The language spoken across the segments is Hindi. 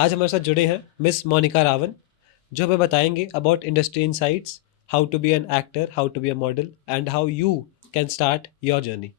आज हमारे साथ जुड़े हैं मिस मोनिका रावल, जो हमें बताएंगे about industry insights, how to be an actor, how to be a model and how you can start your journey.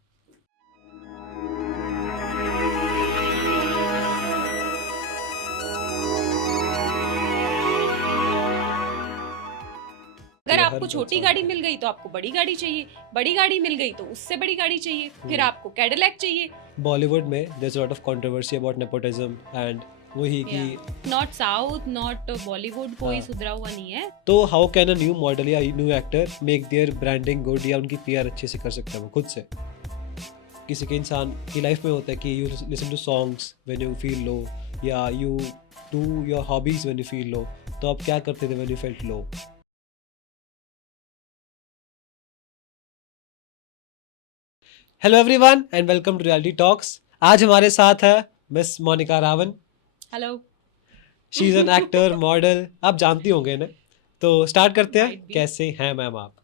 अगर ये आपको हर छोटी इंसान गाड़ी का है। मिल गई तो आपको बड़ी गाड़ी चाहिए, बड़ी गाड़ी मिल गई तो उससे बड़ी गाड़ी चाहिए, फिर आपको कैडिलैक चाहिए। बॉलीवुड में there is lot of controversy about nepotism and वही कि नॉट साउथ नॉट बॉलीवुड, कोई हाँ। सुधरा हुआ नहीं है। तो how can a new model या new actor make their branding good, या उनकी पीआर अच्छे से कर सकता है वो खुद से। किसी के इंसान की लाइफ में होता है कि you listen to songs when you feel low, या you do your hobbies when you feel low. तो आप क्या करते थे when you felt low? Hello everyone and welcome to reality talks. आज हमारे साथ है miss Monica Rawal. Hello. She is an actor, model, आप जानती होंगे ना। तो स्टार्ट करते हैं। Might be. कैसे हैं मैम आप?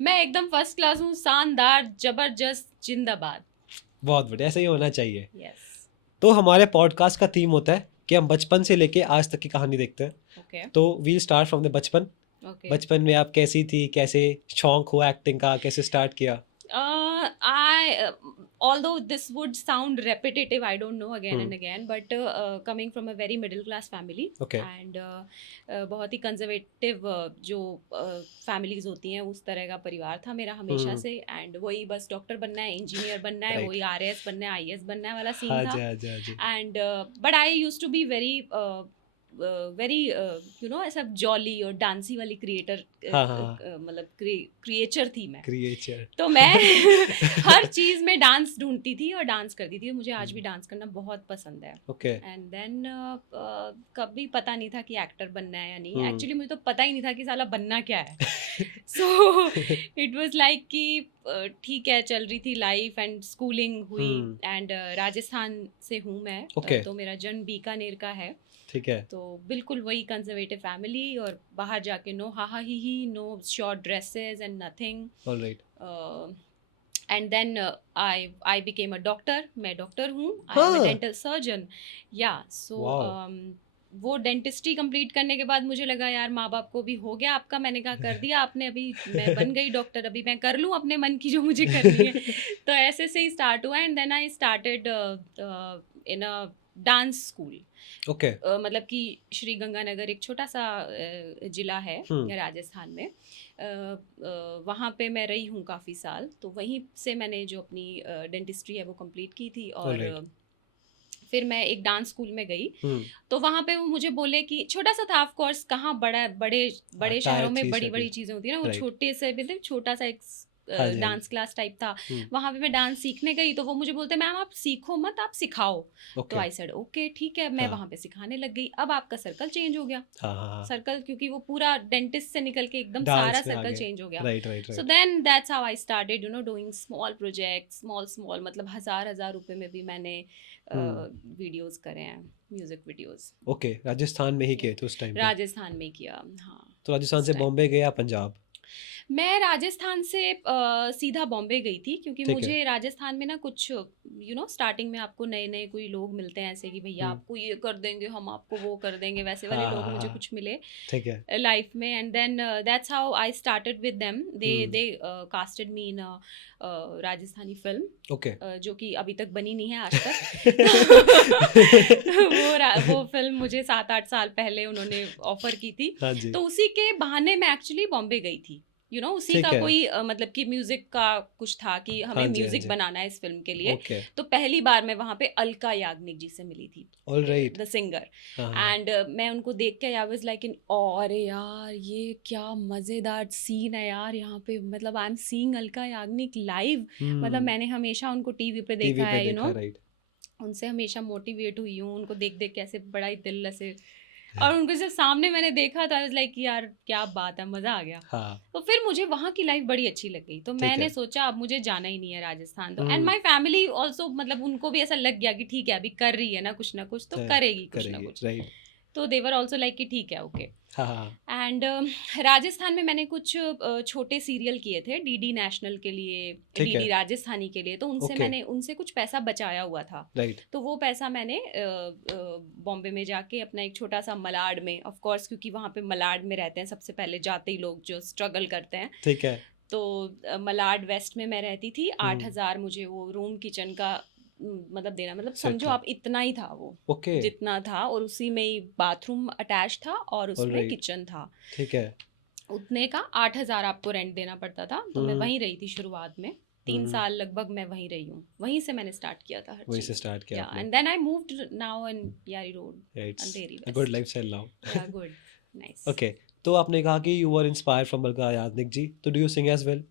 मैं एकदम फर्स्ट क्लास हूँ, शानदार, जबरदस्त, जिंदाबाद। बहुत बढ़िया, ऐसा ही होना चाहिए। यस। तो हमारे पॉडकास्ट का थीम होता है कि हम बचपन से लेके आज तक की कहानी देखते हैं। ओके तो वी स्टार्ट फ्रॉम द बचपन। ओके। बचपन में आप कैसी थी, कैसे शौक हुआ एक्टिंग का, कैसे स्टार्ट किया? Although this would sound repetitive, I don't know, again and Hmm. again, but coming from a very middle class family, Okay. and बहुत ही कंजर्वेटिव जो फैमिलीज होती हैं उस तरह का परिवार था मेरा हमेशा Hmm. से। एंड वही बस डॉक्टर बनना है, इंजीनियर बनना है, Right. वही आरएएस बनना है, आईएएस बनना है वाला हाँ सीन जी, था। हाँ जी, हाँ जी। And but I used to be very you know ऐसा जॉली और डांसी वाली क्रिएटर, हाँ, हाँ। मतलब क्रिएचर थी मैं। क्रिएचर। तो मैं हर चीज़ में डांस ढूंढती थी और डांस करती थी। मुझे आज भी डांस करना बहुत पसंद है। ओके। एंड देन कभी पता नहीं था कि एक्टर बनना है या नहीं। हम्म। एक्चुअली मुझे तो पता ही नहीं था कि साला बनना क्या है। सो इट वाज लाइक कि ठीक है, चल रही थी लाइफ एंड स्कूलिंग हुई। एंड राजस्थान से हूँ मैं। Okay. तो मेरा जन्म बीकानेर का है। ठीक है। तो बिल्कुल वही कंजर्वेटिव फैमिली, और बाहर जाके नो हा ही, no short dresses and nothing. Alright. And then I became a doctor. मैं डॉक्टर हूँ, आई एम अ हाँ। Dental surgeon. Yeah so Wow. वो डेंटिस्ट्री कंप्लीट करने के बाद मुझे लगा यार माँ बाप को भी हो गया आपका। मैंने कहा कर दिया आपने, अभी मैं बन गई डॉक्टर, अभी मैं कर लूँ अपने मन की जो मुझे करनी है। तो ऐसे से ही स्टार्ट हुआ। And then I started in a dance school. Okay. मतलब कि श्री गंगानगर एक छोटा सा ज़िला है राजस्थान में। वहाँ पे मैं रही हूँ काफ़ी साल। तो वहीं से मैंने जो अपनी डेंटिस्ट्री है वो कंप्लीट की थी। और Alright. फिर मैं एक डांस स्कूल में गई। तो वहाँ पे वो मुझे बोले कि छोटा सा था, ऑफ कोर्स, कहाँ बड़े बड़े शहरों में बड़ी बड़ी चीज़ें होती है ना, वो Right. छोटे से मतलब छोटा सा एक हाँ जी, हाँ डांस क्लास टाइप था। हम्म। वहाँ पे मैं डांस सीखने गई तो वो मुझे बोलते मैम आप सीखो मत, आप सिखाओ। तो ओके। आई सेड ओके ठीक है। मैं हाँ। वहाँ पे सिखाने लग गई। अब आपका सर्कल चेंज हो गया। हाँ, हाँ, हाँ। सर्कल, क्योंकि वो पूरा डेंटिस्ट से निकल के एकदम डांस सारा में आ सर्कल गए। चेंज हो गया। Right, right, so right. Then that's how I started you know doing small project, small मतलब हजार रुपए में भी मैंने वीडियोस करे हैं, म्यूजिक वीडियोस। ओके, राजस्थान में ही किए थे उस टाइम पे? राजस्थान में किया, हाँ। तो राजस्थान से उस time। बॉम्बे गए या पंजाब? मैं राजस्थान से सीधा बॉम्बे गई थी, क्योंकि ठीक है। मुझे राजस्थान में ना कुछ यू नो स्टार्टिंग में आपको नए नए कोई लोग मिलते हैं ऐसे कि भैया आपको ये कर देंगे, हम आपको वो कर देंगे, वैसे वाले हाँ, लोग हाँ, मुझे हाँ। कुछ मिले ठीक है। लाइफ में। And then that's how I started with them. They casted me in Rajasthani film, okay. जो कि अभी तक बनी नहीं है आज तक। वो फिल्म मुझे 7-8 साल पहले उन्होंने ऑफर की थी। हाँ जी। तो उसी के बहाने मैं एक्चुअली बॉम्बे गई थी। यू नो उसी ठीक का है। कोई मतलब कि म्यूजिक का कुछ था कि हमें हाँ जी, हाँ म्यूजिक जी। बनाना है इस फिल्म के लिए। ओके। तो पहली बार मैं वहाँ पे अलका याग्निक जी से मिली थी, ऑलराइट। The singer. हाँ, हाँ। एंड मैं उनको देख के आई वाज लाइक इन, और यार ये क्या मज़ेदार सीन है यार यहाँ पे। मतलब I am seeing Alka Yagnik live. मतलब मैंने हमेशा उनको टीवी पे टीवी देखा पे है, यू देखा, नो राइट। उनसे हमेशा मोटिवेट हुई हूँ। उनको देख देख के ऐसे बड़ा ही दिल ऐसे, और उनको जब सामने मैंने देखा था लाइक यार क्या बात है, मज़ा आ गया। हाँ। तो फिर मुझे वहाँ की लाइफ बड़ी अच्छी लग गई। तो ठीक मैंने है। सोचा अब मुझे जाना ही नहीं है राजस्थान। तो एंड माय फैमिली ऑल्सो, मतलब उनको भी ऐसा लग गया कि ठीक है अभी कर रही है ना कुछ तो करेगी कुछ ना करेंगे, कुछ। राइट। तो दे वर ऑल्सो लाइक कि ठीक है, ओके। हाँ हाँ एंड राजस्थान में मैंने कुछ छोटे सीरियल किए थे डीडी नेशनल के लिए, ठीक है। डीडी राजस्थानी के लिए, तो उनसे Okay. मैंने उनसे कुछ पैसा बचाया हुआ था। राइट तो वो पैसा मैंने बॉम्बे में जाके अपना एक छोटा सा मलाड में, ऑफ कोर्स क्योंकि वहाँ पे मलाड में रहते हैं सबसे पहले जाते ही लोग जो स्ट्रगल करते हैं, ठीक है तो मलाड वेस्ट में मैं रहती थी। 8,000 मुझे वो रूम किचन का मतलब देना, मतलब Set समझो था। आप इतना ही था वो, ओके जितना था, और उसी में ही बाथरूम अटैच था और उसमें Alright. किचन था। ठीक है उतने का 8,000 आपको रेंट देना पड़ता था। तो मैं वहीं रही थी शुरुआत में, 3 साल लगभग मैं वहीं रही हूँ। वहीं से मैंने स्टार्ट किया था हर वहीं से चीज़। स्टार्ट किया आपने and then I moved now in Yari road, Andheri it's a good lifestyle now yeah good, nice. Okay तो आपने कहा कि यू वर इंस्पायर्ड फ्रॉम मलका याग्निक जी, तो do you sing as well?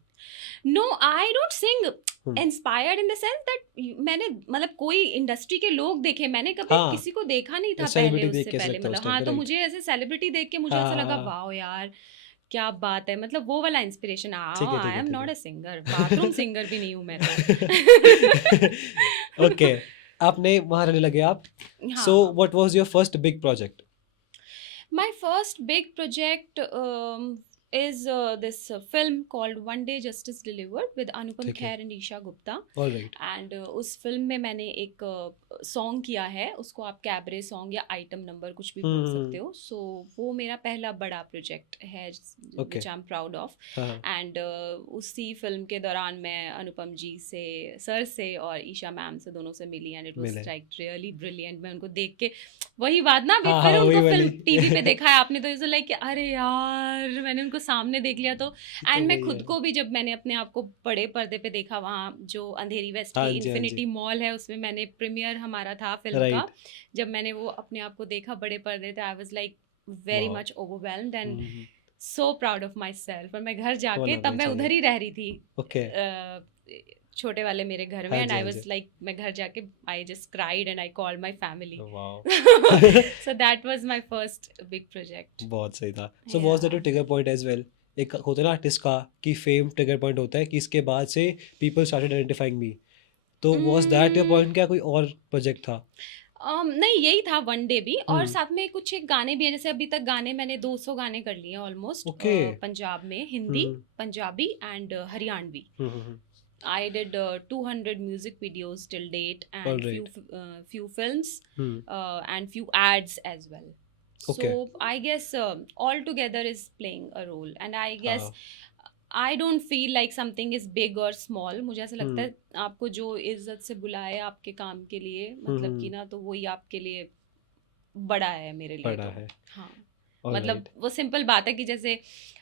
No, I don't sing Hmm. Inspired in the sense that मैंने मतलब कोई इंडस्ट्री के लोग देखे, मैंने कभी हाँ, किसी को देखा नहीं था पहले, सेलिब्रिटी देख उससे के ऐसा पहले लगता है उस मतलब टाइम हाँ, पे तो राइट मुझे ऐसे सेलिब्रिटी देख के मुझे हाँ ऐसा लगा हाँ वाओ यार क्या बात है, मतलब वो वाला इंस्पिरेशन। ठीक है आई ठीक है एम ठीक नॉट है अ सिंगर, बाथरूम सिंगर भी नहीं हूँ मैं तो। ओके आपने वहाँ रहने लगे आप, हाँ सो हाँ। What was your first big project? My first big project is this film called One Day Justice Delivered with Anupam ठीक है Kher and Isha Gupta. Alright and उस फिल्म में मैंने एक सॉन्ग किया है, उसको आप कैबरे सॉन्ग या आइटम नंबर कुछ भी बोल सकते हो। सो वो मेरा पहला बड़ा प्रोजेक्ट है okay which I am proud of. हाँ एंड उसी फिल्म के दौरान मैं अनुपम जी से, सर से और ईशा मैम से, दोनों से मिली एंड इट वाज मिले लाइक रियली ब्रिलियंट। मैं उनको देख के वही बात ना, अभी हाँ फिर हाँ वही उनको वाली फिल्म टीवी पे देखा है आपने, तो इज लाइक अरे यार मैंने उनको सामने देख लिया। तो तो एंड मैं वही खुद है को भी, जब मैंने अपने आप को बड़े पर्दे पे देखा, वहाँ जो अंधेरी वेस्ट हाँ की जी हाँ जी इन्फिनिटी मॉल है उसमें मैंने प्रीमियर हमारा था फिल्म का, राइट जब मैंने वो अपने आप को देखा बड़े पर्दे पे, I was like very wow much overwhelmed and so proud of my self. और मैं घर जाके, होना तब भी मैं उधर चाहिए ही रह रही थी ओके छोटे वाले मेरे घर में, हाँ एंड जी आई हाँ वाज जी लाइक, मैं घर जाके I just cried and I called my family. Wow so that was my first big project. बहुत सही था। सो वाज दैट अ या ट्रिगर पॉइंट एज वेल? एक होता है ना आर्टिस्ट का कि फेम ट्रिगर पॉइंट होता है कि इसके बाद से पीपल स्टार्टेड आइडेंटिफाइंग मी, तो वाज दैट योर पॉइंट, क्या कोई और प्रोजेक्ट था? नहीं, यही था वन डे भी, और हम्म साथ में कुछ एक गाने भी हैं, जैसे अभी तक गाने मैंने 200 गाने कर लिए ऑलमोस्ट, ओके पंजाब में, Hindi, Punjabi and Haryanvi. I did 200 music videos till date, and alright few films, and few ads as well. Okay So I guess all together is playing a role, and I guess हाँ I don't feel like something is big or small. मुझे ऐसा लगता हम्म है आपको जो इज्जत से बुलाए आपके काम के लिए, मतलब कि ना, तो वही आपके लिए बड़ा है, मेरे लिए पढ़ा तो। है हाँ, मतलब ऑलराइट वो सिंपल बात है कि जैसे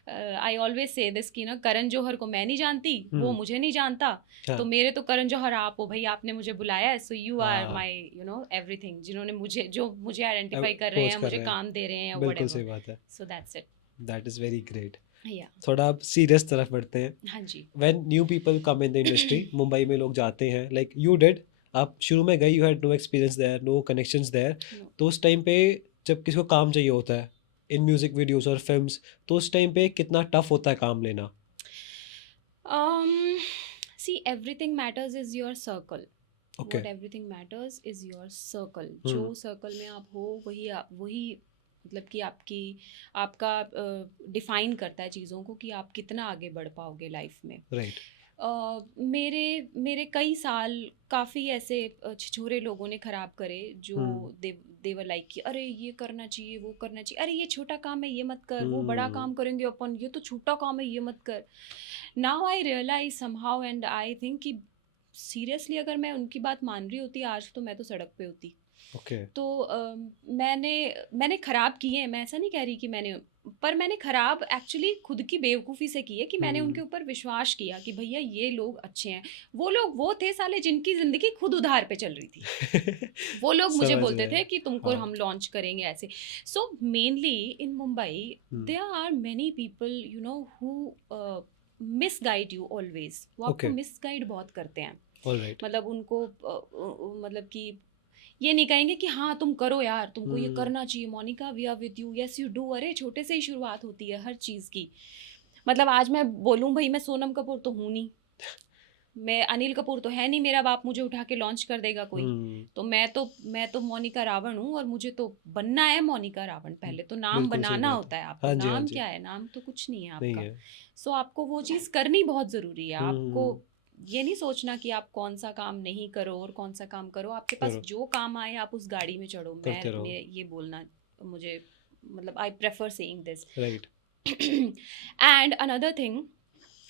आई ऑलवेज से दिस कि ना, करण जौहर को मैं नहीं जानती, वो मुझे नहीं जानता, तो हाँ मेरे तो करण जौहर आप हो भाई, आपने मुझे बुलाया है, सो यू आर हाँ माय यू नो एवरीथिंग, जिन्होंने मुझे, जो मुझे आइडेंटिफाई कर रहे अप्रोच हैं, कर मुझे रहे हैं, काम दे रहे हैं या बिल्कुल सही व्हाटएवर, बात है, so that's it. That is very great. Yeah थोड़ा आप सीरियस तरफ बढ़ते हैं। हाँ जी। When new people come in the industry, Mumbai में लोग जाते हैं लाइक यू डिड, आप शुरू में गए, you had no experience there, no connections there, No. तो उस टाइम पे जब किसी को काम चाहिए होता है इन म्यूजिक वीडियोस और फिल्म्स, तो उस टाइम पे कितना टफ होता है काम लेना? See, everything matters is your circle. Okay What everything matters is your circle. जो सर्कल में आप हो, वही मतलब कि आपका डिफाइन करता है चीज़ों को, कि आप कितना आगे बढ़ पाओगे लाइफ में। राइट मेरे कई साल काफ़ी ऐसे छिछोरे लोगों ने ख़राब करे, जो देवर लाइक कि अरे ये करना चाहिए, वो करना चाहिए, अरे ये छोटा काम है ये मत कर, वो बड़ा काम करेंगे अपन, ये तो छोटा काम है ये मत कर। Now I realise somehow and I think कि सीरियसली अगर मैं उनकी बात मान रही होती आज, तो मैं तो सड़क पे होती। ओके तो मैंने ख़राब किए हैं, मैं ऐसा नहीं कह रही कि पर मैंने ख़राब एक्चुअली खुद की बेवकूफ़ी से की है, कि मैंने उनके ऊपर विश्वास किया कि भैया ये लोग अच्छे हैं। वो लोग वो थे साले जिनकी ज़िंदगी खुद उधार पे चल रही थी। वो लोग मुझे समझ बोलते रहे थे कि तुमको हाँ हम लॉन्च करेंगे ऐसे। So mainly in Mumbai there are many people you know who misguide you always. वो आपको Okay. मिसगाइड बहुत करते हैं, ऑलराइट मतलब उनको मतलब कि ये नहीं कहेंगे कि हाँ तुम करो यार, तुमको ये करना चाहिए, Monica we are with you, yes you do. अरे छोटे से ही शुरुआत होती है हर चीज़ की। मतलब आज मैं बोलूँ भाई मैं सोनम कपूर तो हूँ नहीं, मैं अनिल कपूर तो है नहीं मेरा बाप, मुझे उठा के लॉन्च कर देगा कोई। तो मैं तो मोनिका रावण हूँ, और मुझे तो बनना है मोनिका रावण। पहले तो नाम बिल्कुल सही बनाना बात होता है। है आपको। हाँ जी, हाँ नाम जी। क्या है? नाम तो कुछ नहीं है नहीं आपका। है। सो आपको वो चीज़ करनी बहुत ज़रूरी है। आपको हम्म, ये नहीं सोचना कि आप कौन सा काम नहीं करो और कौन सा काम करो। आपके पास करो, जो काम आए आप उस गाड़ी में चढ़ो। करते रहो। मैं ये बोलना, मुझे मतलब I prefer saying this. Right. And another thing,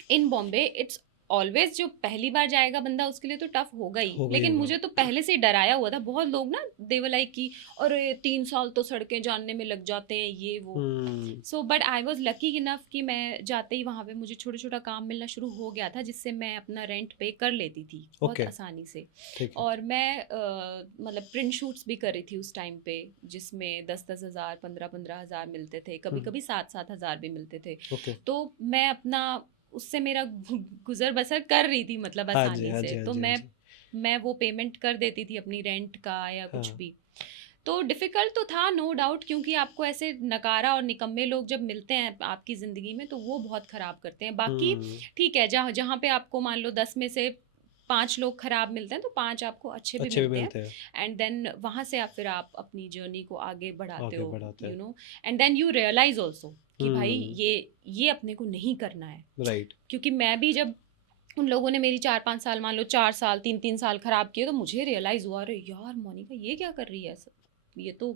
in Bombay it's always, जो पहली बार जाएगा बंदा उसके लिए तो टफ होगा ही, होगा ही लेकिन होगा। मुझे तो पहले से ही डराया हुआ था। बहुत लोग ना दे वर लाइक कि अरे 3 साल तो सड़कें जानने में लग जाते हैं, ये वो। Hmm. So but I was lucky enough कि मैं जाते ही वहाँ पे मुझे छोटा छोटा काम मिलना शुरू हो गया था, जिससे मैं अपना रेंट पे कर लेती थी बहुत ओके। आसानी से। ठीक है। और मैं मतलब प्रिंट शूट्स भी कर रही थी उस टाइम पे, जिसमें 10-10 हज़ार 15-15 हज़ार मिलते थे, कभी हम्म। कभी 7-7 हज़ार भी मिलते थे। ओके। तो मैं अपना उससे मेरा गुजर बसर कर रही थी, मतलब हाँ जी, आसानी हाँ से। जी, हाँ तो जी, हाँ जी। मैं वो पेमेंट कर देती थी अपनी रेंट का या कुछ हाँ। भी। तो डिफ़िकल्ट तो था नो डाउट, क्योंकि आपको ऐसे नकारा और निकम्मे लोग जब मिलते हैं आपकी ज़िंदगी में तो वो बहुत ख़राब करते हैं। बाकी हम्म। ठीक है, जहाँ जहाँ पे आपको मान लो 10 में से 5 लोग ख़राब मिलते हैं तो 5 आपको अच्छे भी अच्छे भी मिलते हैं। मिलते हैं। एंड देन वहाँ से फिर आप अपनी जर्नी को आगे बढ़ाते आगे हो, बढ़ाते हैं। You know. And then you realise also कि भाई हम्म। ये अपने को नहीं करना है। राइट। क्योंकि मैं भी जब उन लोगों ने मेरी 4-5 साल, मान लो 4 साल 3-3 साल ख़राब किए, तो मुझे रियलाइज़ हुआ अरे यार मोनिका ये क्या कर रही है? ये तो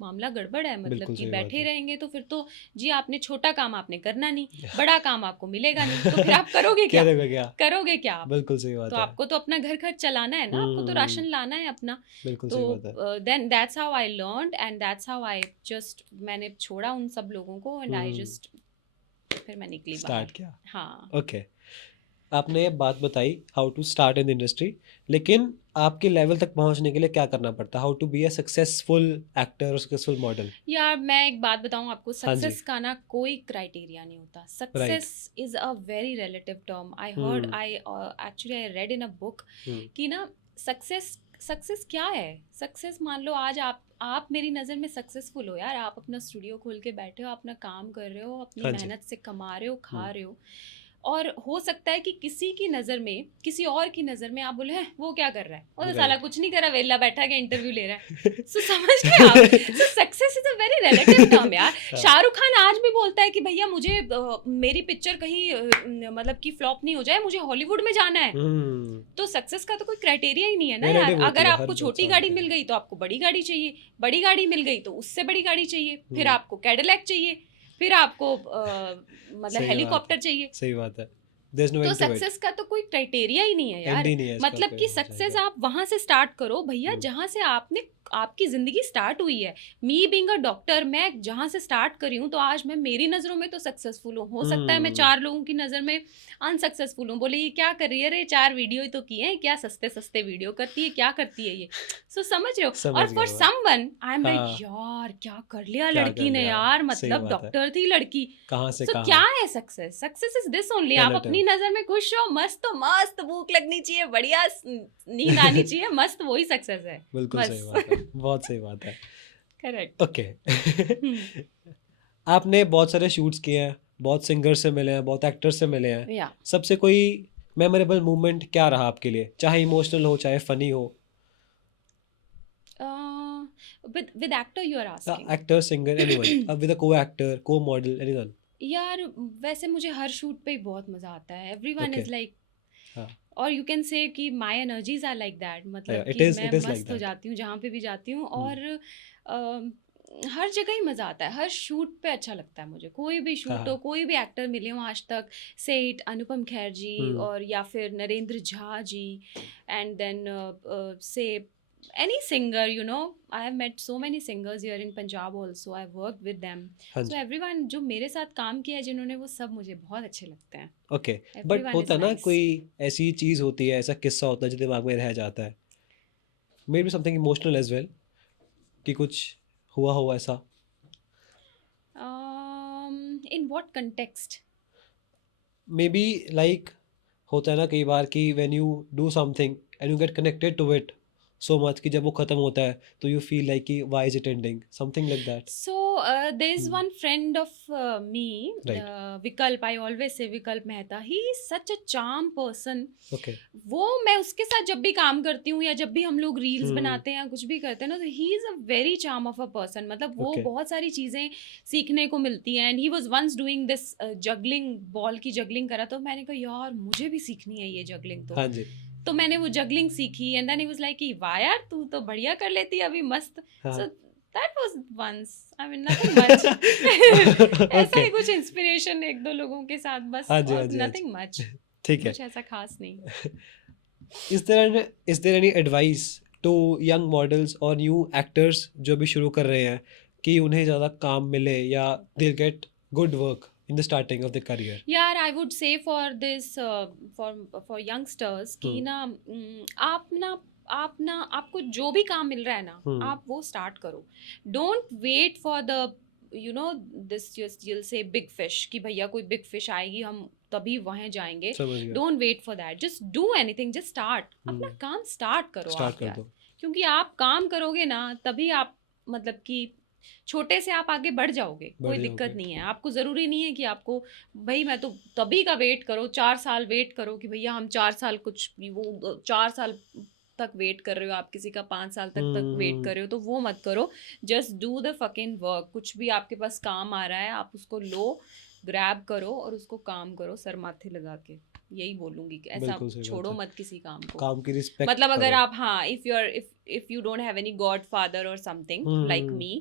मामला गड़बड़ है, मतलब बिल्कुल कि सही बात बैठे है। रहेंगे तो फिर तो जी आपने छोटा काम आपने करना नहीं, बड़ा काम आपको मिलेगा नहीं, तो फिर आप करोगे क्या क्या? रहेगा क्या? करोगे क्या आप? बिल्कुल सही तो बात है। आपको तो अपना घर खर्च चलाना है ना, आपको तो हम्म। राशन लाना है अपना। बिल्कुल तो सही बात है। Then that's how I learned and that's how I just, मैंने छोड़ा उन सब लोगों को एंड आई हम्म। जस्ट, फिर मैं निकली स्टार्ट बाहर। किया। हाँ। ओके। आपने ये बात बताई how to start in the industry, लेकिन आपके लेवल तक पहुंचने के लिए क्या करना पड़ता है? How to be a successful actor और सक्सेसफुल मॉडल? यार मैं एक बात बताऊं आपको, हाँ जी। सक्सेस का ना कोई क्राइटेरिया नहीं होता। Right. Success is a very relative term. I heard, hmm. I actually I read in a book hmm. कि ना सक्सेस सक्सेस क्या है? सक्सेस, मान लो आज आप मेरी नज़र में सक्सेसफुल हो यार, आप अपना स्टूडियो खोल के बैठे हो, अपना काम कर रहे हो, अपनी हाँ जी। मेहनत से कमा रहे हो, खा हम्म। रहे हो। और हो सकता है कि किसी की नज़र में, किसी और की नज़र में आप बोले हैं वो क्या कर रहा है, वो तो साला राइट। कुछ नहीं कर रहा, वेला बैठा के इंटरव्यू ले रहा है। सो समझ गए आप? सो success is a very relative term यार। हाँ। शाहरुख खान आज भी बोलता है कि भैया मुझे मेरी पिक्चर कहीं मतलब कि फ्लॉप नहीं हो जाए, मुझे हॉलीवुड में जाना है। हम्म। तो सक्सेस का तो कोई क्राइटेरिया ही नहीं है ना यार। रिलेटिव होती अगर है हर आपको छोटी इंसान गाड़ी के। मिल गई तो आपको बड़ी गाड़ी चाहिए, बड़ी गाड़ी मिल गई तो उससे बड़ी गाड़ी चाहिए, फिर हम्म। आपको कैडिलैक चाहिए, फिर आपको मतलब सही बात है। हेलीकॉप्टर चाहिए। सही बात है। देयर इज नो तो एंड टू इट। सक्सेस का तो कोई क्राइटेरिया ही नहीं है एंड यार। ही नहीं है इसका, मतलब कोई कि हो सक्सेस जाएगा। आप वहां से स्टार्ट करो भैया हम्म। जहां से आपने आपकी जिंदगी स्टार्ट हुई है। मी बीइंग अ डॉक्टर, मैं जहां से स्टार्ट करी हूँ तो आज मैं, मेरी नजरों में तो सक्सेसफुल हूँ। हो सकता है मैं हम्म। 4 लोगों की नजर में अनसक्सेसफुल हूँ, बोले ये क्या कर रही है रे, 4 वीडियो ही तो किए हैं, क्या सस्ते सस्ते वीडियो करती है, क्या करती है ये। सो समझ रहे हो? समझ और गया फॉर मैं। समवन आई एम लाइक हाँ। यार क्या कर लिया क्या कर लड़की ने लिया। यार, सही मतलब बात है। डॉक्टर थी लड़की। कहाँ से सो कहाँ। क्या है success? Success is this only, आप अपनी रिलेटिव। नजर में खुश हो, मस्त तो मस्त, भूख लगनी चाहिए, बढ़िया नींद आनी चाहिए, मस्त, वही सक्सेस है बिल्कुल सही बस। बात है। बहुत सही बात है। करेक्ट। ओके। आपने बहुत सारे शूट्स किए हैं, बहुत सिंगर से मिले हैं, बहुत एक्टर से मिले हैं। या सबसे कोई मेमोरेबल मोमेंट क्या रहा आपके लिए, चाहे इमोशनल हो चाहे फनी हो? With actor you are asking? Actor, singer, anyone, with a co actor, को मॉडल, एनीवन। यार वैसे मुझे हर शूट पे ही बहुत मज़ा आता है। Everyone okay. इज़ लाइक, हाँ। और यू कैन से कि my energies are like that, मतलब इट कि इज मैं इट इज लाइक मस्त हो दैट। जाती हूँ जहाँ पे भी जाती हूँ। और हर जगह ही मज़ा आता है, हर शूट पे अच्छा लगता है मुझे। कोई भी हाँ शूट हो, हाँ। कोई भी एक्टर मिले हो आज तक, सेठ अनुपम खेर जी हम्म। और या फिर नरेंद्र झा जी, एंड देन से any singer, you know, I have met so many singers here in Punjab also, I've worked with them. हाँ So जी। everyone जो मेरे साथ काम किया है जिन्होंने, वो सब मुझे बहुत अच्छे लगते हैं। ओके। बट Everyone होता is है ना, nice. कोई ऐसी चीज़ होती है, ऐसा किस्सा होता है जो दिमाग में रह जाता है, maybe something emotional as well, कि कुछ हुआ हो ऐसा? In what context? Maybe like, होता है ना कई बार कि when you do something and you get connected to it so much कि जब वो खत्म होता है तो यू फील लाइक कि why is it ending, something like that. So there is one friend of me, Right. Vikalp. I always say Vikalp Mehta. He is such a charm person. Okay. वो मैं उसके साथ जब भी काम करती हूँ या जब भी हम लोग रील्स हम्म। बनाते हैं या कुछ भी करते हैं ना, तो ही is a very charm of a person. मतलब वो Okay. बहुत सारी चीज़ें सीखने को मिलती हैं. And he was once doing this juggling, ball की जगलिंग करा, तो मैंने कहा यार मुझे भी सीखनी है ये जगलिंग. हाँ जी. तो मैंने वो जगलिंग सीखी. And then he was like कि वाह यार तू तो बढ़िया कर लेती है अभी, मस्त. हाँ. So that was once, I mean nothing much. ऐसा Okay. ही कुछ इंस्पिरेशन एक दो लोगों के साथ बस, हाँ जी, हाँ और जी, हाँ जी. Nothing much. ठीक है. कुछ ऐसा खास नहीं. Is there any advice to young models or new actors जो भी शुरू कर रहे हैं कि उन्हें ज़्यादा काम मिले या they'll get good work in the starting of their career? यार I would say for this, for youngsters कि ना आप ना आपको जो भी काम मिल रहा है ना, आप वो स्टार्ट करो. Don't wait for the you know this you'll say big fish, कि भैया कोई बिग फिश आएगी हम तभी वहाँ जाएंगे. समझ गया. Don't wait for that, just do anything, just start. अपना काम स्टार्ट करो. स्टार्ट आप कर यार, दो. क्योंकि आप काम करोगे ना तभी आप, मतलब कि छोटे से आप आगे बढ़ जाओगे. कोई दिक्कत जाओगे. नहीं है. आपको ज़रूरी नहीं है कि आपको भाई मैं तो तभी का वेट करो, 4 साल वेट करो कि भैया हम 4 साल कुछ वो 4 साल तक वेट कर रहे हो, आप किसी का 5 साल तक वेट कर रहे हो, तो वो मत करो. Just do the fucking work. कुछ भी आपके पास काम आ रहा है आप उसको लो, ग्रैब करो और उसको काम करो सर माथे लगा के. यही बोलूंगी कि ऐसा बिल्कुल सही बात छोड़ो है. मत किसी काम को. काम की रिस्पेक्ट मतलब अगर करो. आप, हाँ, if you don't have any godfather or something like me,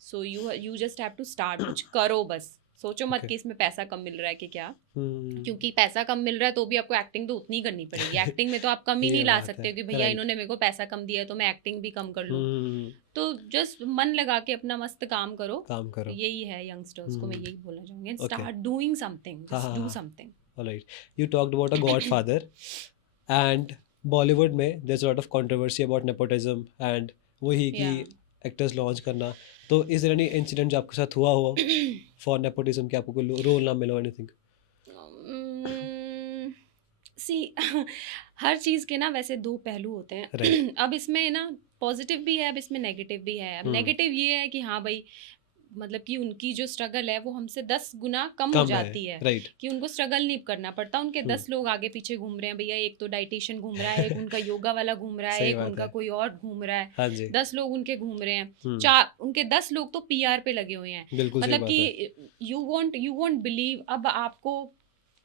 so you just have to start. कुछ करो बस. सोचो मत Okay. कि इसमें पैसा कम मिल रहा है कि क्या. हम्म. क्योंकि पैसा कम मिल रहा है तो भी आपको एक्टिंग तो उतनी करनी पड़ेगी. एक्टिंग में तो आप कम ही ये नहीं ला बात सकते है. हो कि भैया Right. इन्होंने मेरे को पैसा कम दिया है तो मैं एक्टिंग भी कम कर लूँ. हम्म. तो जस्ट मन लगा के अपना मस्त काम करो. काम करो. यही है यंगस्टर्स को मैं यही बोलना चाहूँगी. Okay. स्टार्ट डूइंग समथिंग, हाँ, जस्ट हाँ, डू हाँ. Something. Alright. You talked about a godfather and Bollywood में there's a lot of controversy about nepotism and वही कि Yeah. actors launch करना. तो is there any incident जो आपके साथ हुआ हो for nepotism कि आपको कोई रोल ना मिलो anything? सी हर चीज़ के ना वैसे दो पहलू होते हैं. Right. अब इसमें ना पॉजिटिव भी है, अब इसमें नेगेटिव भी है. अब नेगेटिव ये है कि हाँ भाई, मतलब कि उनकी जो स्ट्रगल है वो हमसे 10 गुना कम हो जाती है. राइट. कि उनको स्ट्रगल नहीं करना पड़ता. उनके 10 लोग आगे पीछे घूम रहे हैं भैया. एक तो डाइटिशियन घूम रहा है, एक उनका योगा वाला घूम रहा है, सही एक बात उनका है. कोई और घूम रहा है. हाँ जी. 10 लोग उनके घूम रहे हैं. उनके 10 लोग तो पीआर पे लगे हुए हैं. बिल्कुल सही मतलब बात है. कि यू वोंट बिलीव, अब आपको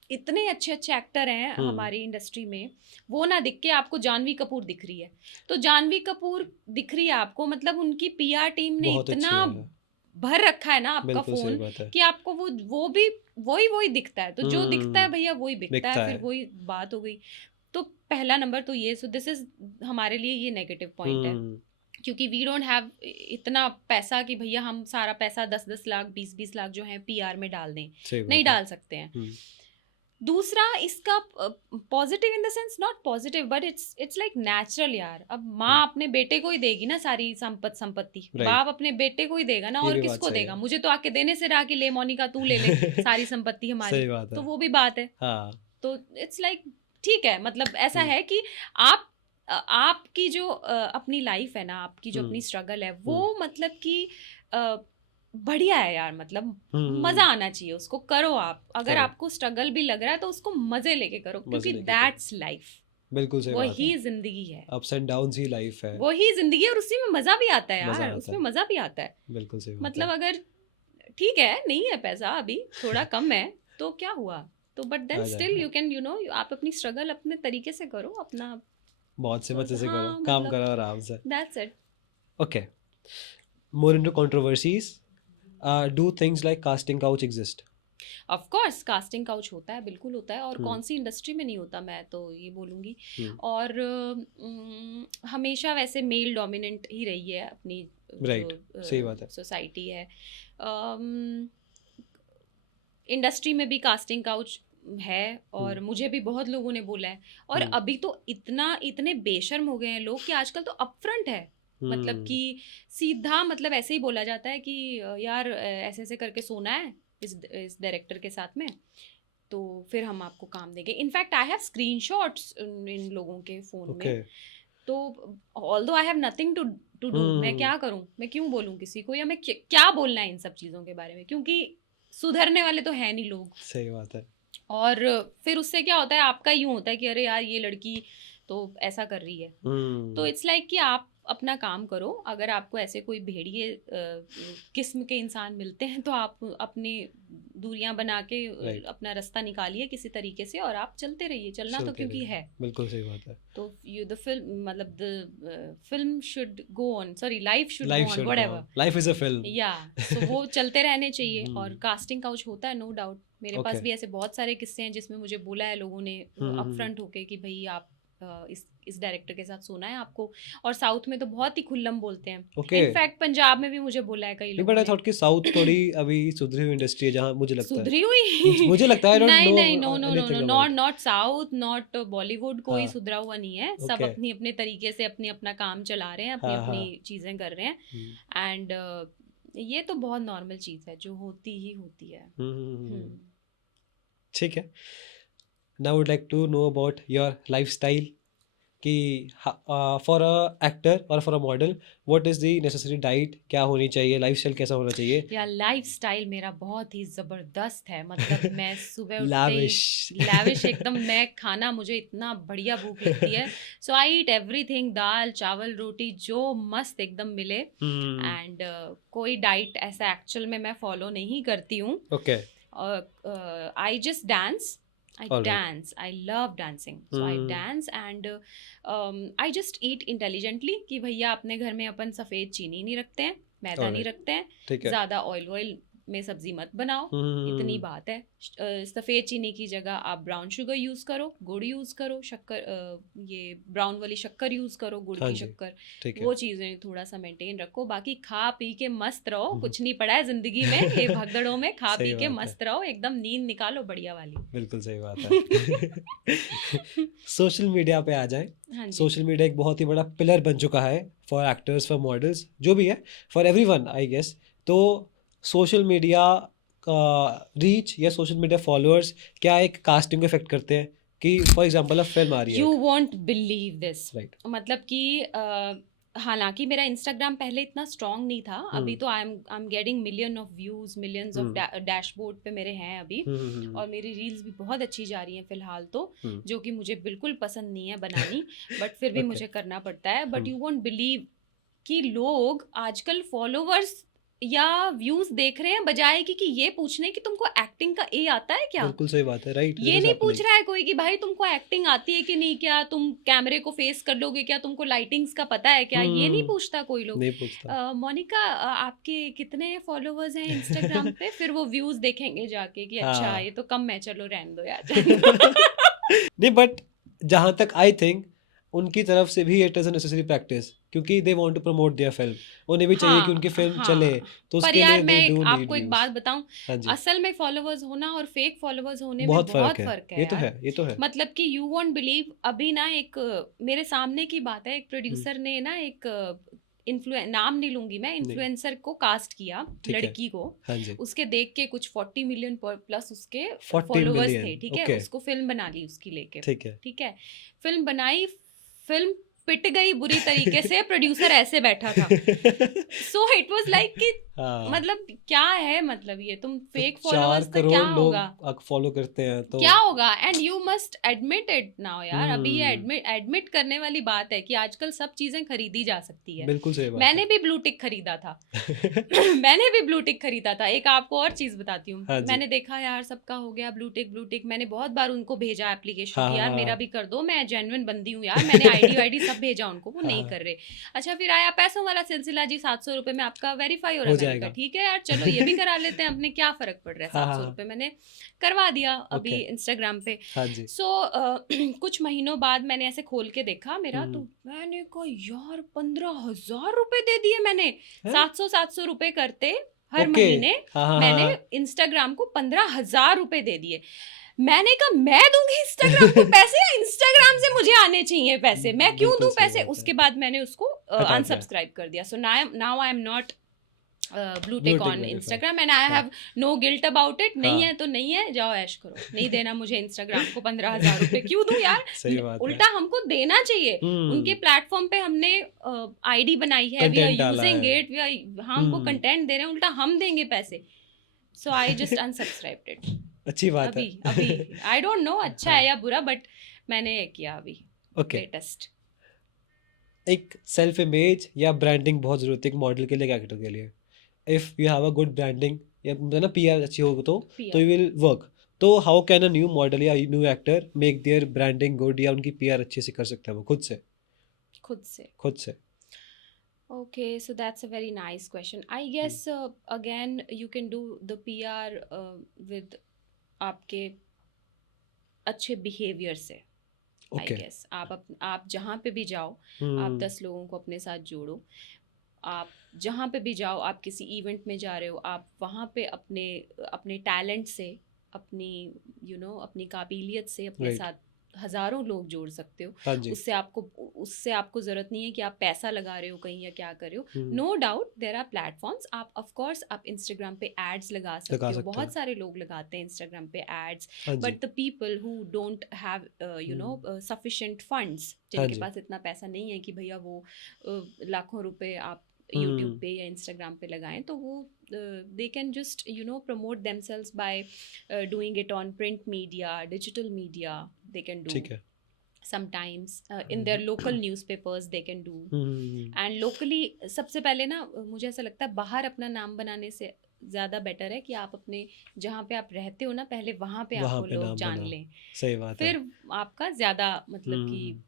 इतने अच्छे अच्छे एक्टर हैं हमारी इंडस्ट्री में, वो ना दिख के आपको जानवी कपूर दिख रही है. तो जानवी कपूर दिख रही है आपको, मतलब उनकी पीआर टीम ने बहुत अच्छी इतना है. भर रखा है ना आपका बिल्कुल सही फोन बात है. कि आपको वो भी वही दिखता है. तो जो दिखता है भैया वही बिकता बिकता है. है. फिर वही बात हो गई. तो पहला नंबर तो ये, सो दिस इज हमारे लिए ये नेगेटिव पॉइंट है. क्योंकि वी डोंट हैव इतना पैसा कि भैया हम सारा पैसा 10-10 लाख 20-20 लाख जो है पीआर में डाल दें. नहीं डाल सकते हैं. दूसरा इसका positive in the sense, not positive but it's like natural यार. अब माँ अपने बेटे को ही देगी ना सारी संपत्ति. बाप अपने बेटे को ही देगा ना, और किसको देगा. मुझे तो आके देने से रहा कि ले मोनिका तू ले ले सारी संपत्ति हमारी. तो वो भी बात है. तो इट्स लाइक ठीक है. मतलब ऐसा है कि आपकी जो अपनी लाइफ है ना, आपकी जो अपनी स्ट्रगल है वो मतलब कि बढ़िया है यार. मतलब मजा आना चाहिए उसको. करो आप. अगर आपको स्ट्रगल भी लग रहा है तो उसको मजे लेके करो, क्योंकि दैट्स लाइफ. बिल्कुल सही बात है. वही जिंदगी है. Ups and downs he life है. वही जिंदगी है और उसी में मजा भी आता है यार. उसमें मजा भी आता है. बिल्कुल सही. मतलब अगर ठीक है नहीं है पैसा अभी, थोड़ा कम है, तो क्या हुआ. तो but then still you can आप अपनी स्ट्रगल अपने तरीके से करो. अपना बहुत से मजे से करो. काम करो आराम से. That's it. Okay. More into controversies. Do things like casting couch exist? Of course casting couch होता है, बिल्कुल होता है. और कौन सी इंडस्ट्री में नहीं होता, मैं तो ये बोलूँगी. और हमेशा वैसे मेल डोमिनेंट ही रही है अपनी सही बात है. सोसाइटी है. इंडस्ट्री में भी कास्टिंग काउच है और मुझे भी बहुत लोगों ने बोला है. और अभी तो इतने बेशर्म हो गए हैं लोग कि आजकल तो अपफ्रंट है. मतलब कि सीधा, मतलब ऐसे ही बोला जाता है कि यार ऐसे ऐसे करके सोना है इस डायरेक्टर के साथ में, तो फिर हम आपको काम देंगे. इनफैक्ट आई हैव स्क्रीनशॉट्स इन लोगों के फ़ोन में. तो although I have nothing to do, मैं क्या करूं, मैं क्यों बोलूं किसी को, या मैं क्या बोलना है इन सब चीज़ों के बारे में, क्योंकि सुधरने वाले तो है नहीं लोग। सही बात है। और फिर उससे क्या होता है, आपका यूं होता है कि अरे यार ये लड़की तो ऐसा कर रही है। तो इट्स लाइक कि आप अपना काम करो। अगर आपको ऐसे कोई भेड़िए किस्म के इंसान मिलते हैं तो आप अपनी दूरियां बना के Right. अपना रास्ता निकालिए किसी तरीके से, और आप चलते रहिए, चलना तो चलते क्योंकि रहिए। है। बिल्कुल सही बात है। तो यू द फिल्म, मतलब the film should go on, sorry life should life go on, should whatever. Life is a film. या सो वो चलते रहने चाहिए। और कास्टिंग काउच होता है, नो डाउट। मेरे पास Okay. भी ऐसे बहुत सारे किस्से हैं जिसमें मुझे बोला है लोगों ने अपफ्रंट होके कि भाई आप इस डायरेक्टर के साथ सोना है आपको। और साउथ में तो बहुत ही खुल्लम बोलते हैं। Okay. इनफैक्ट पंजाब में भी मुझे बोला है कई नहीं, लोगों बट आई ने। थॉट कि साउथ थोड़ी अभी सुधरी हुई इंडस्ट्री है, जहाँ मुझे लगता है। सुधरी हुई मुझे लगता है, आई डोंट नहीं नो नहीं, no no no no, anything not about. Not south, not Bollywood, कोई हाँ। सुधरा हुआ नहीं है। सब Okay. अपनी अपने तरीके से अपनी अपना काम चला रहे हैं, अपनी हाँ, अपनी हाँ। चीजें कर रहे हैं। एंड ये तो बहुत नॉर्मल चीज है जो होती ही होती है। ठीक है। Now would like to know about your lifestyle, कि फॉर अ एक्टर और for a model what is the necessary diet, क्या होनी चाहिए, लाइफस्टाइल कैसा होना चाहिए? यार लाइफस्टाइल मेरा बहुत ही जबरदस्त है। मतलब मैं सुबह उठते लाविश। ही लाविश एकदम, मैं खाना, मुझे इतना बढ़िया भूख लगती है। सो आई ईट एवरीथिंग, दाल चावल रोटी जो मस्त एकदम मिले। एंड कोई डाइट ऐसा एक्चुअल में मैं फॉलो नहीं करती हूँ। Okay. I just dance, I All right. dance. I love dancing. So I dance and I just eat intelligently कि भैया अपने घर में अपन सफ़ेद चीनी नहीं रखते हैं, मैदा All नहीं right. रखते हैं, ठीक है। ज़्यादा ऑयल में सब्जी मत बनाओ, इतनी बात है। सफ़ेद चीनी की जगह आप ब्राउन शुगर यूज़ करो, गुड़ यूज़ करो, शक्कर, ये ब्राउन वाली शक्कर यूज़ करो, गुड़ हाँ की जी, शक्कर, ठीक है। वो चीज़ें थोड़ा सा मेंटेन रखो। बाकी खा पी के मस्त रहो, कुछ नहीं पड़ा है ज़िंदगी में ये भगदड़ों में। खा सही पी के बात है। मस्त रहो, एकदम नींद निकालो बढ़िया वाली। बिल्कुल सही बात है। सोशल मीडिया पे आ जाएं। हाँ जी। सोशल मीडिया एक बहुत ही बड़ा पिलर बन चुका है फॉर एक्टर्स, फॉर मॉडल्स, जो भी है, फॉर एवरीवन आई गेस। तो सोशल मीडिया का रीच या सोशल मीडिया फॉलोअर्स क्या एक कास्टिंग को इफेक्ट करते हैं? कि फॉर एग्जांपल अब फिल्म आ रही है, you won't believe this, right? मतलब कि हालांकि मेरा इंस्टाग्राम पहले इतना स्ट्रांग नहीं था। अभी तो I am getting million of views, millions of dashboard पे मेरे हैं अभी। और मेरी रील्स भी बहुत अच्छी जा रही हैं फिलहाल तो, जो कि मुझे बिल्कुल पसंद नहीं है बनानी, बट फिर भी मुझे करना पड़ता है। बट यू वॉन्ट बिलीव कि लोग आजकल फॉलोवर्स या व्यूज देख रहे हैं बजाय कि ये पूछने कि तुमको एक्टिंग का ए आता है क्या। बिल्कुल सही बात है, राइट? ये नहीं पूछ रहा है कोई कि भाई तुमको एक्टिंग आती है कि नहीं, क्या तुम कैमरे को फेस कर लोगे, क्या तुमको लाइटिंग्स का पता है क्या, ये नहीं पूछता कोई लोग। नहीं पूछता। मोनिका आपके कितने फॉलोवर्स हैं इंस्टाग्राम पे, फिर वो व्यूज देखेंगे जाके कि अच्छा हाँ। ये तो कम है, चलो रहने दो यार। नहीं, बट जहाँ तक आई थिंक उनकी तरफ से भी it is a necessary practice, क्योंकि they want to promote their film, उन्हें भी चाहिए कि उनकी फिल्म चले, तो पर उसके यार लिए मैं they do need आपको एक views। बात बताऊं, हाँ जी, असल में फॉलोवर्स होना और फेक फॉलोवर्स होने में बहुत बहुत फर्क है। है ये तो यार। है, ये तो है। मतलब कि यू वोंट बिलीव, अभी ना एक मेरे सामने की बात है, एक प्रोड्यूसर ने ना एक नाम नहीं लूंगी मैं, इन्फ्लुएंसर को कास्ट किया, ठीक है। लड़की को। हाँ जी, उसके देख के कुछ 40 मिलियन प्लस उसके 40 फॉलोवर्स million, थे, ठीक है। okay। उसको फिल्म बना ली उसकी लेके, ठीक है। ठीक है। फिल्म बनाई, फिल्म पिट गई बुरी तरीके से, प्रोड्यूसर ऐसे बैठा था। सो इट वाज लाइक कि हाँ, मतलब क्या है, मतलब ये तुम तो फेक 4 फॉलोअर्स तो करोड़ क्या लोग होगा, फॉलो करते हैं तो क्या होगा। And you must admit it now यार। अभी ये एडमिट करने वाली बात है कि आजकल सब चीजें खरीदी जा सकती है। बिल्कुल सही बात मैंने भी ब्लू टिक खरीदा था। मैंने भी ब्लू टिक खरीदा था। एक आपको और चीज बताती हूँ, हाँ जी। मैंने देखा यार सबका हो गया ब्लू टिक। मैंने बहुत बार उनको भेजा एप्लीकेशन हाँ, कि यार हाँ, मेरा हाँ। भी कर दो, मैं जेन्युइन बंदी हूँ यार। मैंने आईडी सब भेजा उनको, वो नहीं हाँ। कर रहे। अच्छा फिर आया पैसों वाला सिलसिला जी, 700 रुपए में आपका वेरीफाई हो रहा हो है। मैंने जाएगा। कहा ठीक है यार, चलो ये भी करा लेते हैं, अपने क्या फर्क पड़ रहा है। हाँ, 700 हाँ। रुपए मैंने करवा दिया अभी Okay। इंस्टाग्राम पे। हाँ जी, सो कुछ महीनों बाद मैंने ऐसे खोल के देखा मेरा, तो मैंने कहा यार 15,000 रुपए दे दिए मैंने। हैं? 700 रुपए करते हर Okay। महीने हाँ, मैंने हाँ। इंस्टाग्राम को 15,000 रुपए दे दिए। मैंने कहा मैं दूंगी इंस्टाग्राम को पैसे, या इंस्टाग्राम से मुझे आने चाहिए पैसे, मैं क्यों बिल्कुल दूं सही पैसे। बात है। उसके बाद मैंने उसको हटा दिया। अनसब्सक्राइब कर दिया। So now I am not blue Blue tick tick on verify. Instagram and I हाँ. Have no guilt about it. नहीं हाँ. है तो नहीं है, जाओ ऐश करो, नहीं देना मुझे इंस्टाग्राम को 15,000 रुपए, क्यों दूं यार? सही बात है. उल्टा हमको देना चाहिए। उनके प्लेटफॉर्म पे हमने आईडी बनाई है, वी आर कंटेंट डाला यूजिंग है. इट, हाँ हमको कंटेंट दे रहे हैं, उल्टा हम देंगे पैसे। सो आई जस्ट अनसब्सक्राइब्ड इट। अच्छी बात है. अभी आई डोंट नो अच्छा हाँ. है या बुरा, बट मैंने किया अभी ओके. लेटेस्ट। एक सेल्फ इमेज या ब्रांडिंग बहुत जरूरत है एक मॉडल के लिए, एक्टर के लिए. If you have a good branding या ना पीआर अच्छी हो तो PR यू विल वर्क. तो how can a new model या new actor make their branding good, या उनकी पीआर अच्छे से कर सकता है वो खुद से? खुद से Okay, so that's a very nice question. I guess again you can do the PR with आपके अच्छे बिहेवियर से। आई ओके. गेस आप जहाँ पे भी जाओ, आप 10 लोगों को अपने साथ जोड़ो। आप जहाँ पे भी जाओ, आप किसी इवेंट में जा रहे हो, आप वहाँ पे अपने अपने टैलेंट से, अपनी अपनी काबिलियत से अपने Right. साथ हज़ारों लोग जोड़ सकते हो। हाँ जी. उससे आपको ज़रूरत नहीं है कि आप पैसा लगा रहे हो कहीं या क्या कर रहे हो। No doubt there are platforms, आप ऑफ कोर्स आप इंस्टाग्राम पे एड्स लगा सकते हो, बहुत सारे लोग लगाते हैं इंस्टाग्राम पे एड्स, हाँ जी. But the people who don't have sufficient funds, हाँ जिनके जी. पास इतना पैसा नहीं है कि भैया वो लाखों रुपए आप यूट्यूब पे या इंस्टाग्राम पे लगाएं, तो वो they can just promote themselves by doing it on print media, digital media, they can do ठीक है. sometimes in their local newspapers they can do, and locally सबसे पहले ना मुझे ऐसा लगता है बाहर अपना नाम बनाने से ज़्यादा बेटर है कि आप अपने जहाँ पे आप रहते हो ना, पहले वहाँ पे आपको लोग जान लें, सही बात है. फिर आपका ज़्यादा मतलब कि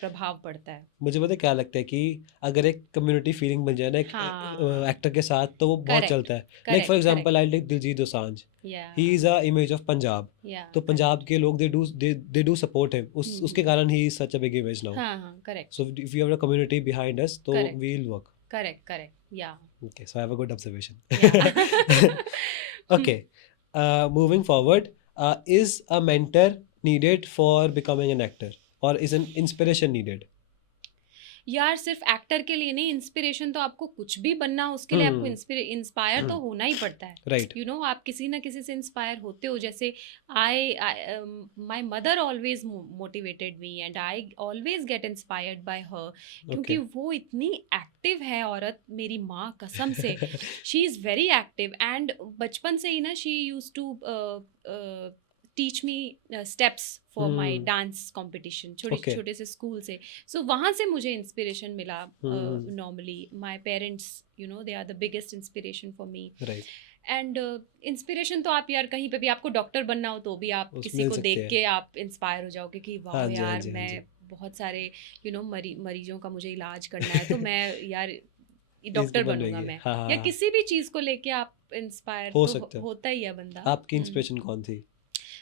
प्रभाव पड़ता है। मुझे पता है क्या लगता है कि अगर एक कम्युनिटी फीलिंग बन जाए ना एक हाँ। एक्टर के साथ, तो वो बहुत Correct, चलता है. Like correct, for example correct. I take Diljit Dosanjh. Yeah, he is a image of Punjab. yeah, तो पंजाब के लोग दे डू सपोर्ट हिम, उसके कारण he is such a big image now. हाँ, correct, so if you have a community behind us, तो Correct. We will work. correct, yeah, Okay, so I have a good observation. yeah. Okay, moving forward, is a mentor needed for becoming an actor, or is an inspiration needed? यार सिर्फ एक्टर के लिए नहीं, इंस्पिरेशन तो आपको कुछ भी बनना हो उसके लिए आपको इंस्पायर तो होना ही पड़ता है। Right. आप किसी ना किसी से इंस्पायर होते हो। जैसे my mother always motivated me and I always get inspired by हर, क्योंकि वो इतनी एक्टिव है औरत, मेरी माँ कसम से she is very active, and बचपन से ही ना she use to teach me steps for my dance competition, छोटे छोटे से स्कूल से। सो वहाँ से मुझे इंस्पिरेशन मिला। Normally my parents they are the biggest inspiration for me. And inspiration तो आप यार कहीं पे भी, आपको डॉक्टर बनना हो तो भी आप किसी को देख के आप इंस्पायर हो जाओगे कि वाह यार मैं बहुत सारे मरीजों का मुझे इलाज करना है, तो मैं यार डॉक्टर बनूंगा मैं। या किसी भी चीज़ को लेके आप इंस्पायर तो होता ही है बंदा। आपकी इंस्पिरेशन कौन थी?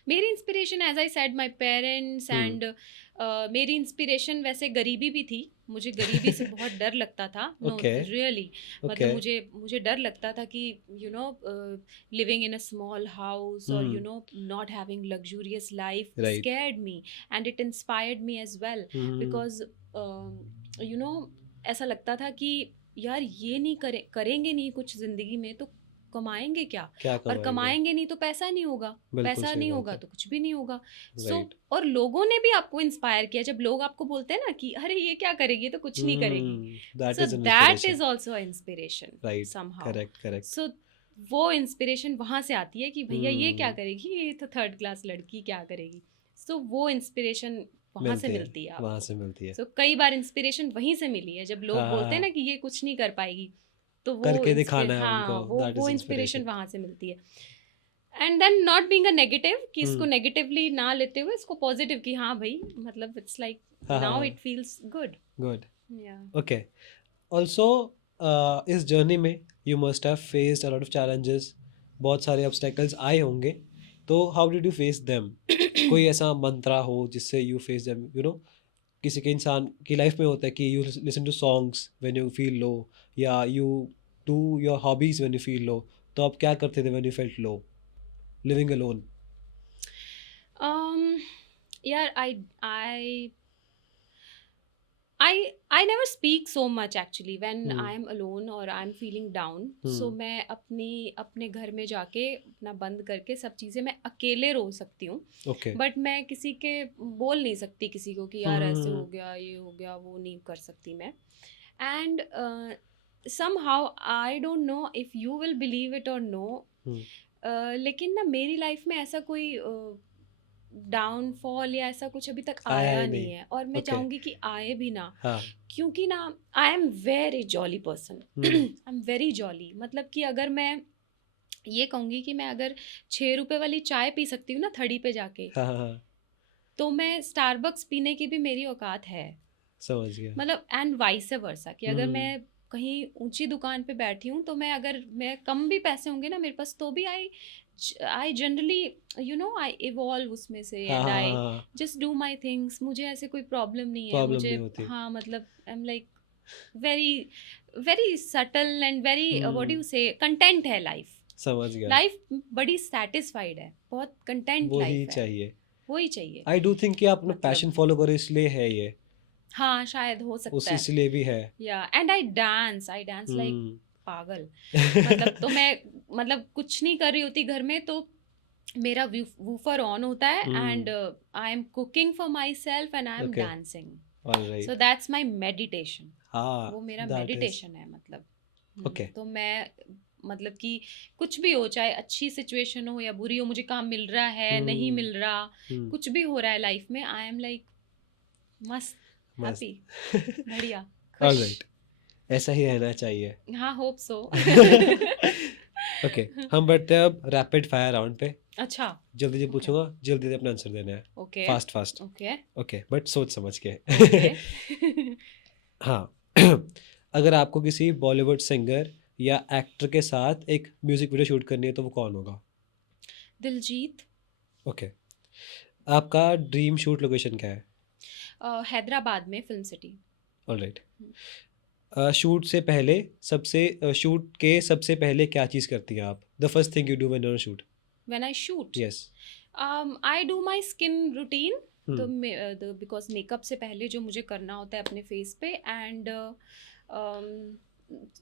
मेरी inspiration as I said my parents, and मेरी इंस्पिरेशन वैसे गरीबी भी थी। मुझे गरीबी से बहुत डर लगता था। रियली मतलब मुझे डर लगता था कि living in a small house और not having luxurious life scared me, and it inspired me as well, because ऐसा लगता था कि यार ये नहीं करेंगे नहीं कुछ ज़िंदगी में तो कमाएंगे क्या और कमाएंगे नहीं तो पैसा नहीं होगा, पैसा नहीं होगा तो कुछ भी नहीं होगा। सो और लोगों ने भी आपको इंस्पायर किया। जब लोग आपको बोलते हैं ना कि अरे ये क्या करेगी, तो कुछ नहीं करेगी, so that is also inspiration somehow. Correct. So वो इंस्पिरेशन वहाँ से आती है कि भैया ये क्या करेगी, ये तो 3rd क्लास लड़की क्या करेगी। सो वो इंस्पिरेशन वहाँ से मिलती है, वहाँ से मिलती है। सो कई बार इंस्पिरेशन वहीं से मिली है, जब लोग बोलते हैं ना कि ये कुछ नहीं कर पाएगी, तो वो करके दिखाना है उनको, वो इंस्पिरेशन वहाँ से मिलती है। And then not being a negative, कि इसको नेगेटिवली ना लेते हुए इसको पॉजिटिव, कि हाँ भाई मतलब it's like now it feels good. Okay. Also इस जर्नी में you must have faced a lot of challenges, बहुत सारे ऑब्स्टेकल्स आए होंगे, तो how did you face them? कोई ऐसा मंत्रा हो जिससे यू फेस देम, किसी के इंसान की लाइफ में होता है कि you listen to songs when you feel low, या you do your hobbies when you feel low, तो आप क्या करते थे when you felt low living alone? यार I I never speak so much actually when Hmm. I am alone or I'm feeling down. So Hmm. मैं अपने घर में जाके अपना बंद करके सब चीज़ें मैं अकेले रो सकती हूँ. Okay. बट मैं किसी के बोल नहीं सकती किसी को कि यार ऐसे हो Hmm. गया ये हो गया, वो नहीं कर सकती मैं. And somehow I don't know if you will believe it or no. Hmm. लेकिन ना मेरी लाइफ में ऐसा कोई डाउनफॉल या ऐसा कुछ अभी तक आया आया ही नहीं नहीं. है, और मैं Okay. चाहूँगी कि आए भी ना. हाँ. क्योंकि ना I am very jolly person. Hmm. I am very jolly, मतलब कि अगर मैं ये कहूँगी कि मैं अगर 6 रुपए वाली चाय पी सकती हूँ ना थड़ी पे जाके, हाँ, हाँ, हाँ. तो मैं स्टारबक्स पीने की भी मेरी औकात है. समझ गया. मतलब एंड वाइस वर्सा कि अगर हम्म. मैं कहीं ऊंची दुकान पे बैठी हूँ तो मैं कम भी पैसे होंगे ना मेरे पास तो भी आई जनरली आई इवॉल्व उसमें से, हाँ, एंड हाँ, आई हाँ. Just do my things. मुझे ऐसे कोई प्रॉब्लम नहीं है. प्रॉब्लम मुझे नहीं होती. हाँ, मतलब I am like very very subtle and very what you से कंटेंट है लाइफ. समझ गया. लाइफ बड़ी सेटिस्फाइड है, बहुत कंटेंट वो ही लाइफ है. चाहिए. वही चाहिए. आई डू थिंक कि आप अपना मतलब पैशन फॉलो करो इसलिए है ये. हाँ, शायद हो सकता उस है. इसलिए भी है. या एंड आई डांस लाइक हम्म. पागल. मतलब तो मैं मतलब कुछ नहीं कर रही होती घर में तो मेरा वूफर ऑन होता है and I am cooking for my self and I am Okay. Dancing. Alright. So that's my meditation. हाँ. वो मेरा that is- मेडिटेशन है मतलब. Okay. तो मैं मतलब कि कुछ भी हो, चाहे अच्छी सिचुएशन हो या बुरी हो, मुझे काम मिल रहा है नहीं मिल रहा, हम्म. कुछ भी हो रहा है लाइफ में, आई एम लाइक मस्त, मस्त. हैप्पी, बढ़िया, ऑलराइट. खुश. ऐसा ही रहना चाहिए. हाँ, होप सो. ओके. हम बढ़ते हैं अब रैपिड फायर राउंड पे. अच्छा. जल्दी जल्दी पूछूंगा, जल्दी जल्दी अपना आंसर देना है. Okay. Fast fast. Okay. Okay but सोच समझ के. ओके. हाँ. अगर आपको किसी बॉलीवुड सिंगर या एक्टर के साथ एक म्यूजिक वीडियो शूट करनी है तो वो कौन होगा? दिलजीत. ओके. आपका ड्रीम शूट लोकेशन क्या है? हैदराबाद में फिल्म सिटी. ऑलराइट. शूट से पहले शूट के सबसे पहले क्या चीज़ करती हैं आप? The first thing you do when on shoot. When I shoot, yes. I do my skin routine. तो बिकॉज मेकअप से पहले जो मुझे करना होता है अपने फेस पे, एंड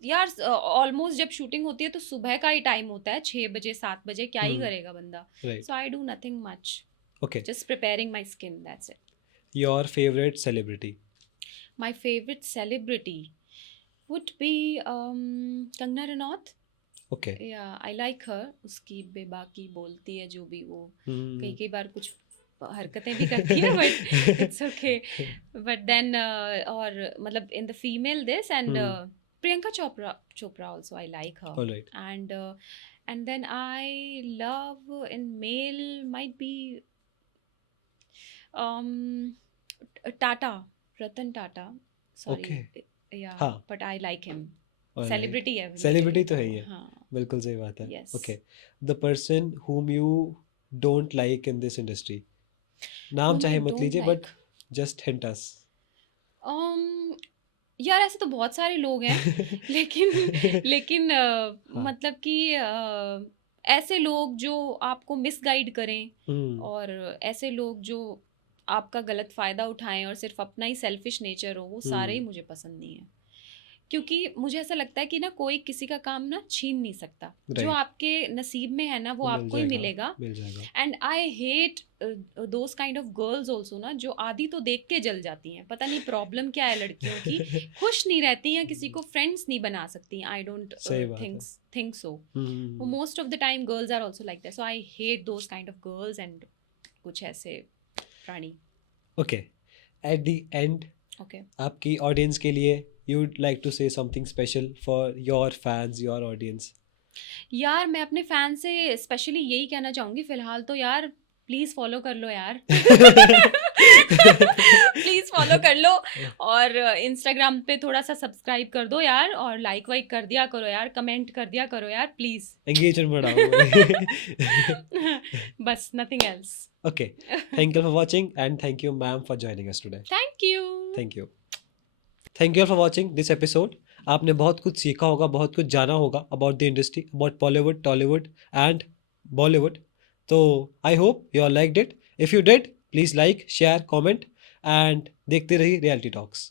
यार ऑलमोस्ट जब शूटिंग होती है तो सुबह का ही टाइम होता है, 6 बजे 7 बजे, क्या ही करेगा बंदा. Right. So I do nothing much, okay. Just preparing my skin, that's it. Your favourite celebrity? My favorite celebrity would be Kangna Ranaut. Okay. Yeah, I like her. उसकी बेबाकी बोलती है जो भी वो हम्म. कई बार कुछ हरकतें भी करती है, but it's okay. But then और मतलब in the female this and Priyanka Chopra also I like her. Alright. And then I love in male might be Tata. Ratan Tata, sorry. Okay. Yeah, हाँ. but I like him. Alright. Celebrity है. Celebrity तो है ही है. हाँ. बिल्कुल सही बात है. Yes. Okay. The person whom you don't like in this industry. नाम Whom चाहे I मत don't लीजिए like. बट जस्ट हिंट अस. यार ऐसे तो बहुत सारे लोग हैं लेकिन मतलब कि ऐसे लोग जो आपको मिसगाइड करें और ऐसे लोग जो आपका गलत फ़ायदा उठाएं और सिर्फ अपना ही सेल्फिश नेचर हो, वो सारे ही मुझे पसंद नहीं है. क्योंकि मुझे ऐसा लगता है कि ना कोई किसी का काम ना छीन नहीं सकता. जो आपके नसीब में है ना वो आपको ही मिलेगा. And I hate those kind of girls also ना, जो आधी तो देख के जल जाती हैं. पता नहीं प्रॉब्लम क्या है लड़कियों की, खुश नहीं रहती हैं, किसी को फ्रेंड्स नहीं बना सकती. I don't think so. Most of the time girls are also like that. So I hate those kind of girls and कुछ ऐसे प्राणी. Okay. At the end okay, आपकी ऑडियंस के लिए you'd like to say something special for your fans, your audience? यार मैं अपने फैन से स्पेशली यही कहना चाहूँगी फ़िलहाल तो यार प्लीज़ फॉलो कर लो यार. प्लीज़ फॉलो कर लो और इंस्टाग्राम पे थोड़ा सा सब्सक्राइब कर दो यार, और लाइक वाइक कर दिया करो यार, कमेंट कर दिया करो यार प्लीज़. एंगेजमेंट बढ़ाओ. बस nothing else. Okay. Thank you for watching and thank you ma'am for joining us today. Thank you. Thank you. Thank you all for watching this episode. आपने बहुत कुछ सीखा होगा, बहुत कुछ जाना होगा about the industry, about Bollywood, Tollywood and Bollywood. So I hope you all liked it. If you did, please like, share, comment and देखते रहिए Reality Talks.